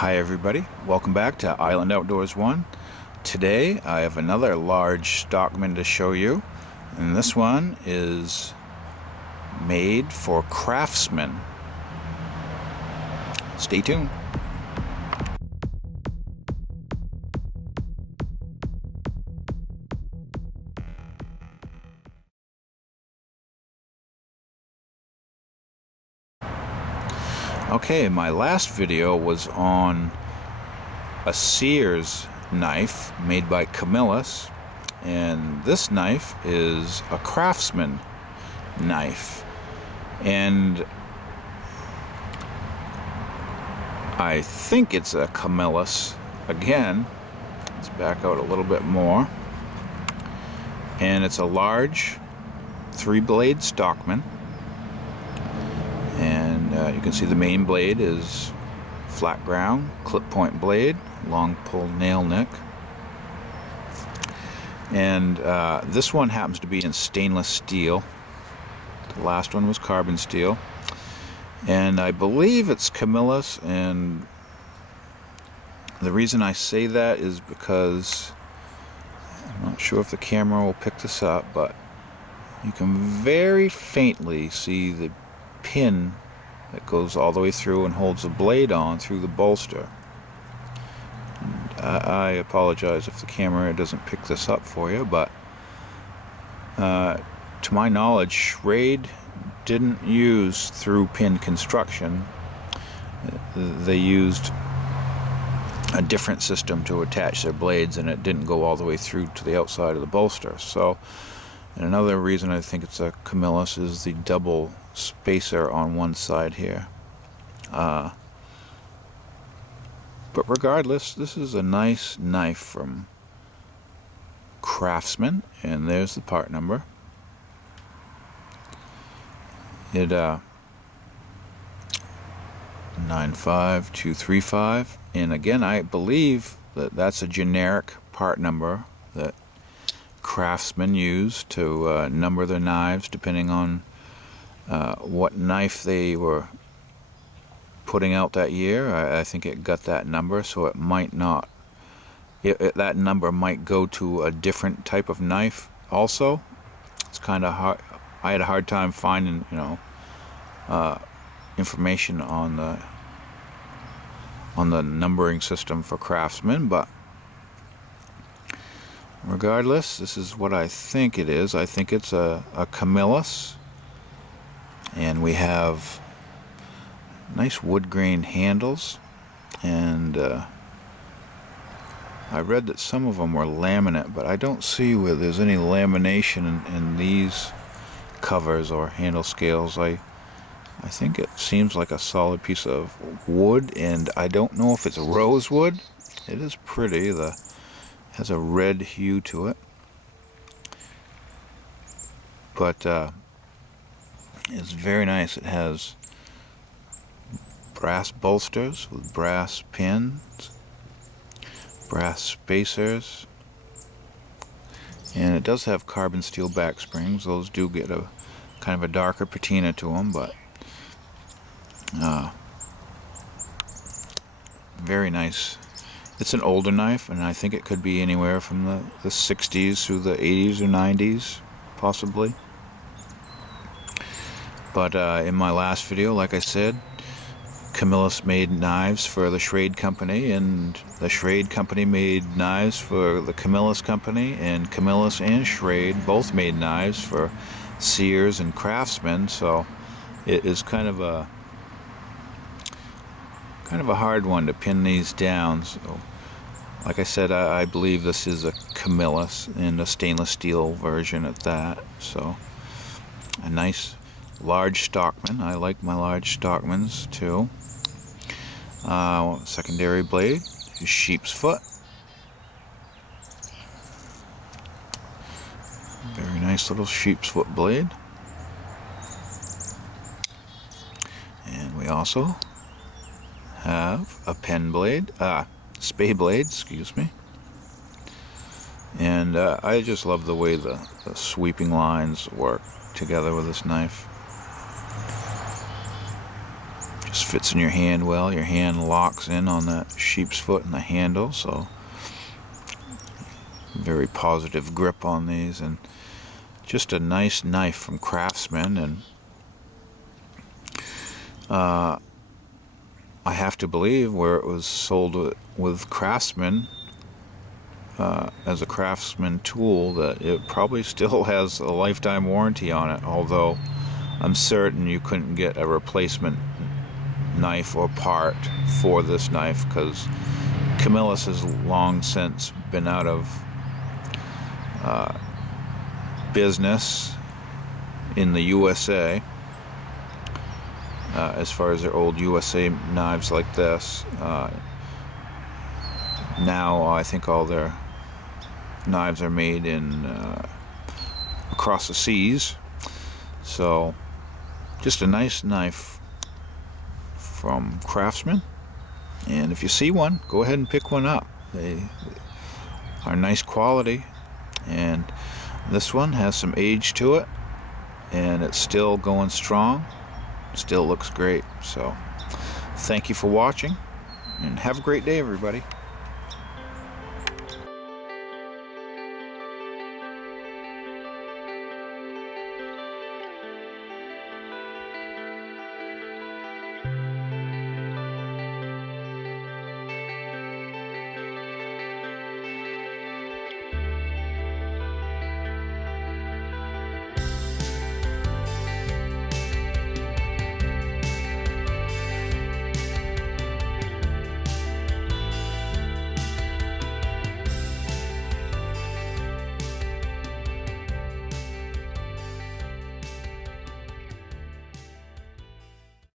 Hi everybody, welcome back to Island Outdoors 1. Today I have another large Stockman to show you, and this one is made for craftsmen. Stay tuned. Okay, my last video was on a Sears knife made by Camillus, and this knife is a Craftsman knife, and I think it's a Camillus again. Let's back out a little bit more, and it's a large 3-blade Stockman. And you can see the main blade is flat ground, clip point blade, long pull nail nick. And this one happens to be in stainless steel. The last one was carbon steel. And I believe it's Camillus, and the reason I say that is because I'm not sure if the camera will pick this up, but you can very faintly see the pin that goes all the way through and holds the blade on through the bolster. I apologize if the camera doesn't pick this up for you, but to my knowledge, Schrade didn't use through pin construction. They used a different system to attach their blades, and it didn't go all the way through to the outside of the bolster. So, and another reason I think it's a Camillus is the double spacer on one side here. But regardless, this is a nice knife from Craftsman, and there's the part number. It 95235, and again, I believe that that's a generic part number that craftsmen use to number their knives depending on what knife they were putting out that year. I think it got that number, so it might not. That number might go to a different type of knife also. It's kind of hard. I had a hard time finding, information on the numbering system for craftsmen, but regardless, this is what I think it is. I think it's a Camillus, and we have nice wood grain handles, and I read that some of them were laminate, but I don't see where there's any lamination in these covers or handle scales. I think it seems like a solid piece of wood, and I don't know if it's rosewood. It is pretty. Has a red hue to it, but it's very nice. It has brass bolsters with brass pins, brass spacers, and it does have carbon steel back springs. Those do get a kind of a darker patina to them, but very nice. It's an older knife, and I think it could be anywhere from the 60s through the 80s or 90s, possibly. But in my last video, like I said, Camillus made knives for the Schrade company, and the Schrade company made knives for the Camillus company, and Camillus and Schrade both made knives for Sears and Craftsman. So it is kind of a hard one to pin these down. So, like I said, I believe this is a Camillus, and a stainless steel version at that. So a nice large Stockman. I like my large Stockmans too. Secondary blade is sheep's foot. Very nice little sheep's foot blade. And we also have a pen blade, spay blade, excuse me. And I just love the way the sweeping lines work together with this knife. Just fits in your hand well. Your hand locks in on that sheep's foot and the handle, so very positive grip on these, and just a nice knife from Craftsman. And I have to believe where it was sold with Craftsman as a Craftsman tool that it probably still has a lifetime warranty on it, although I'm certain you couldn't get a replacement knife or part for this knife, because Camillus has long since been out of business in the USA as far as their old USA knives like this. Now I think all their knives are made in across the seas. So just a nice knife from Craftsman, and if you see one, go ahead and pick one up. They are nice quality, and this one has some age to it, and it's still going strong, still looks great. So thank you for watching, and have a great day, everybody.